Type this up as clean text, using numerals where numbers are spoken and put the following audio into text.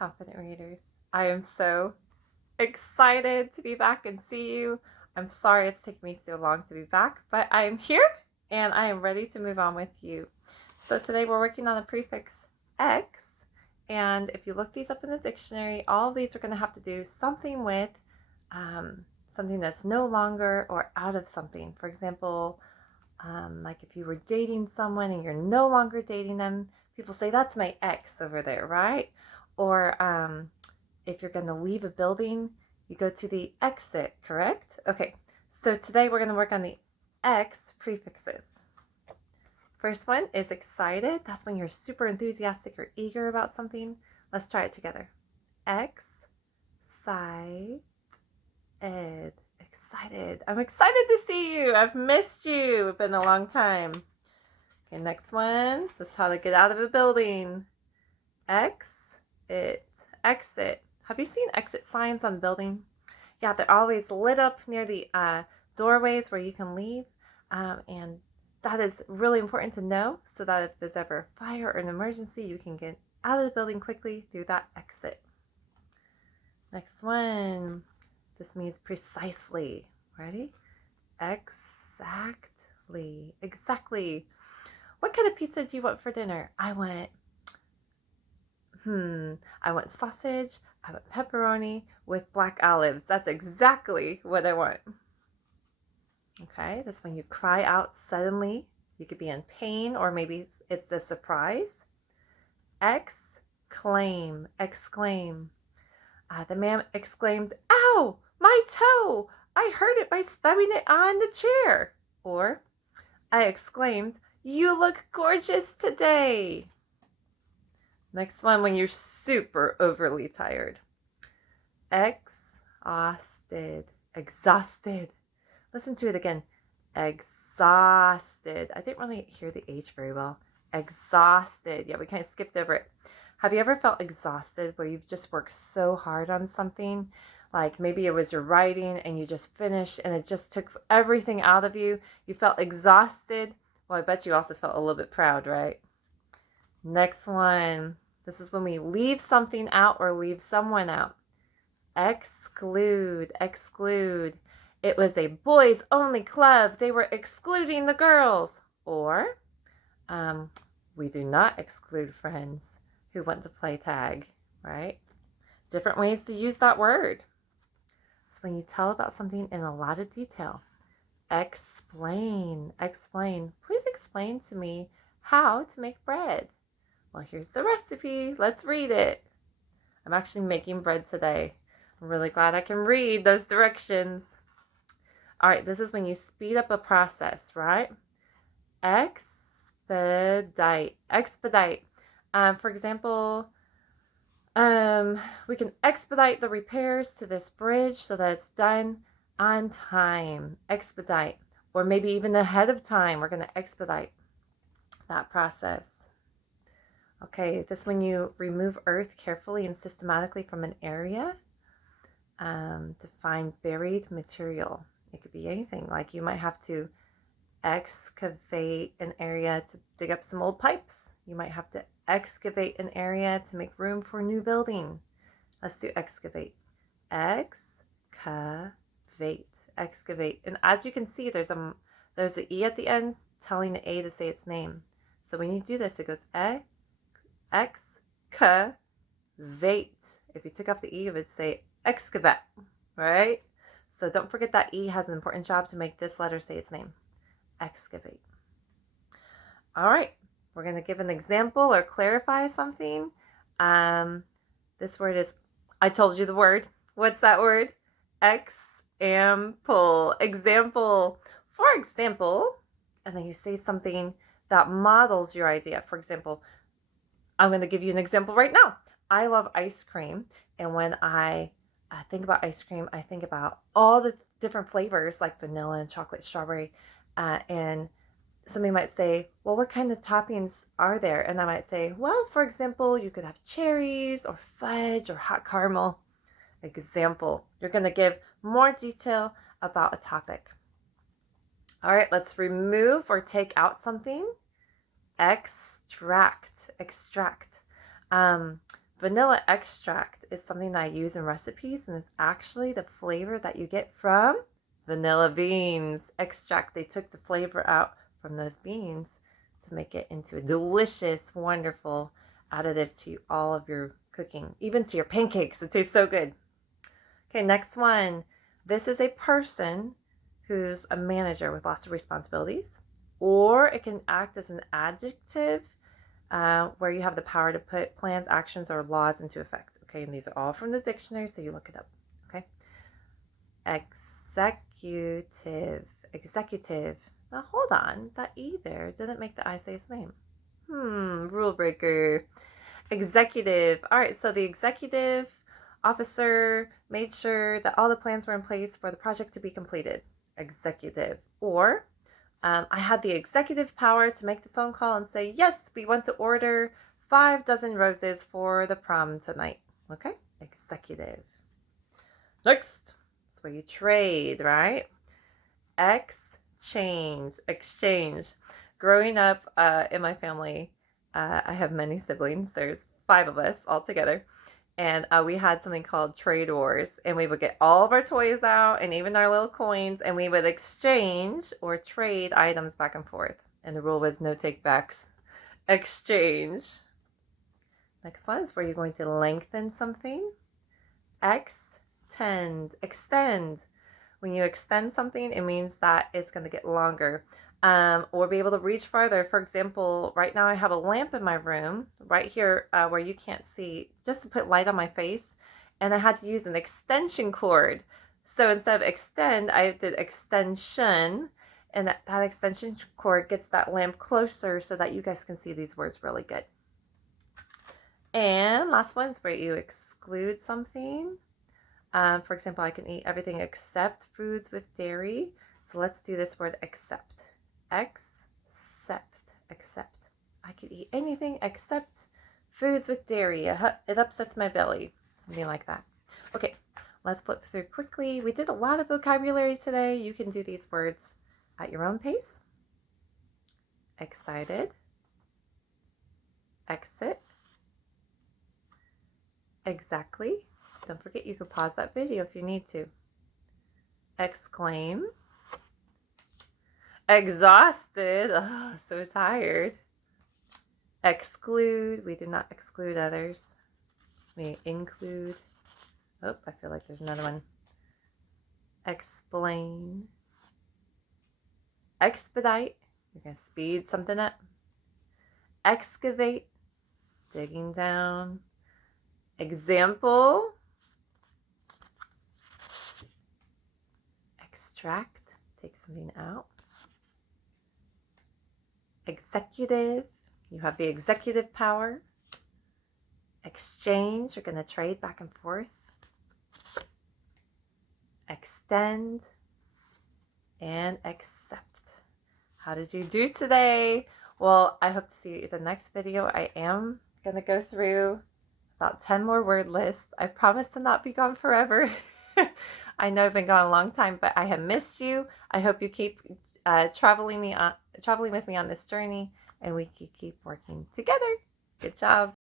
Confident readers. I am so excited to be back and see you. I'm sorry it's taken me so long to be back, but I am here and I am ready to move on with you. So today we're working on the prefix X, and if you look these up in the dictionary, all of these are going to have to do something with something that's no longer or out of something. For example, like if you were dating someone and you're no longer dating them, people say that's my ex over there, right? Or if you're going to leave a building, you go to the exit, correct? Okay, so today we're going to work on the X prefixes. First one is excited. That's when you're super enthusiastic or eager about something. Let's try it together. Excited. Excited. I'm excited to see you. I've missed you. It's been a long time. Okay, next one. This is how to get out of a building. Exit. Exit. Have you seen exit signs on the building? Yeah, they're always lit up near the doorways where you can leave. And that is really important to know so that if there's ever a fire or an emergency, you can get out of the building quickly through that exit. Next one. This means precisely. Ready? Exactly. Exactly. What kind of pizza do you want for dinner? I want sausage. I want pepperoni with black olives. That's exactly what I want. Okay, that's when you cry out suddenly. You could be in pain or maybe it's a surprise. Exclaim. Exclaim. The man exclaimed, "Ow! My toe! I hurt it by stubbing it on the chair." Or, I exclaimed, "You look gorgeous today." Next one, when you're super overly tired. Exhausted. Exhausted. Listen to it again. Exhausted. I didn't really hear the H very well. Exhausted. Yeah, we kind of skipped over it. Have you ever felt exhausted where you've just worked so hard on something? Like maybe it was your writing and you just finished and it just took everything out of you. You felt exhausted. Well, I bet you also felt a little bit proud, right? Next one. This is when we leave something out or leave someone out. Exclude. Exclude. It was a boys only club. They were excluding the girls. Or, we do not exclude friends who want to play tag, right? Different ways to use that word. It's when you tell about something in a lot of detail. Explain. Explain. Please explain to me how to make bread. Well, here's the recipe. Let's read it. I'm actually making bread today. I'm really glad I can read those directions. All right, this is when you speed up a process, right? Expedite. Expedite. For example, we can expedite the repairs to this bridge so that it's done on time. Expedite. Or maybe even ahead of time. We're going to expedite that process. Okay, this when you remove earth carefully and systematically from an area to find buried material. It could be anything, like you might have to excavate an area to dig up some old pipes. You might have to excavate an area to make room for a new building. Let's do excavate. Excavate. Excavate. And as you can see, there's the E at the end telling the A to say its name. So when you do this, it goes excavate. If you took off the E, it would say excavate, right? So don't forget that E has an important job to make this letter say its name. Excavate. All right, we're going to give an example or clarify something. This word is, I told you the word. What's that word? Example. Example. For example, and then you say something that models your idea. For example, I'm going to give you an example right now. I love ice cream, and when I think about ice cream, I think about all the different flavors like vanilla and chocolate, strawberry, and somebody might say, well, what kind of toppings are there? And I might say, well, for example, you could have cherries or fudge or hot caramel. Example. You're going to give more detail about a topic. All right, let's remove or take out something. Extract. Extract. Vanilla extract is something that I use in recipes, and it's actually the flavor that you get from vanilla beans extract. They took the flavor out from those beans to make it into a delicious, wonderful additive to all of your cooking, even to your pancakes. It tastes so good. Okay, next one. This is a person who's a manager with lots of responsibilities, or it can act as an adjective where you have the power to put plans, actions, or laws into effect. Okay, and these are all from the dictionary, so you look it up. Okay, executive, executive. Now hold on, that E there didn't make the I say his name. Rule breaker. Executive. All right, so the executive officer made sure that all the plans were in place for the project to be completed. Executive. Or I had the executive power to make the phone call and say, yes, we want to order 5 dozen roses for the prom tonight. Okay? Executive. Next, that's where you trade, right? Exchange. Exchange. Growing up in my family, I have many siblings. There's 5 of us all together. And we had something called trade wars, and we would get all of our toys out and even our little coins, and we would exchange or trade items back and forth. And the rule was no take backs. Exchange. Next one is where you're going to lengthen something. Extend. Extend. When you extend something, it means that it's going to get longer. Or be able to reach farther. For example, right now I have a lamp in my room right here where you can't see, just to put light on my face, and I had to use an extension cord. So instead of extend, I did extension, and that extension cord gets that lamp closer so that you guys can see these words really good. And last one is where you exclude something. For example, I can eat everything except foods with dairy. So let's do this word accept. Accept. Accept. I could eat anything except foods with dairy. It upsets my belly. Something like that. Okay, let's flip through quickly. We did a lot of vocabulary today. You can do these words at your own pace. Excited. Exit. Exactly. Don't forget you can pause that video if you need to. Exclaim. Exhausted. Oh, so tired. Exclude. We did not exclude others. We include. Oh, I feel like there's another one. Explain. Expedite. You're going to speed something up. Excavate. Digging down. Example. Extract. Take something out. Executive. You have the executive power. Exchange. You're going to trade back and forth. Extend. And accept. How did you do today? Well, I hope to see you in the next video. I am going to go through about 10 more word lists. I promise to not be gone forever. I know I've been gone a long time, but I have missed you. I hope you keep traveling with me on this journey, and we can keep working together. Good job.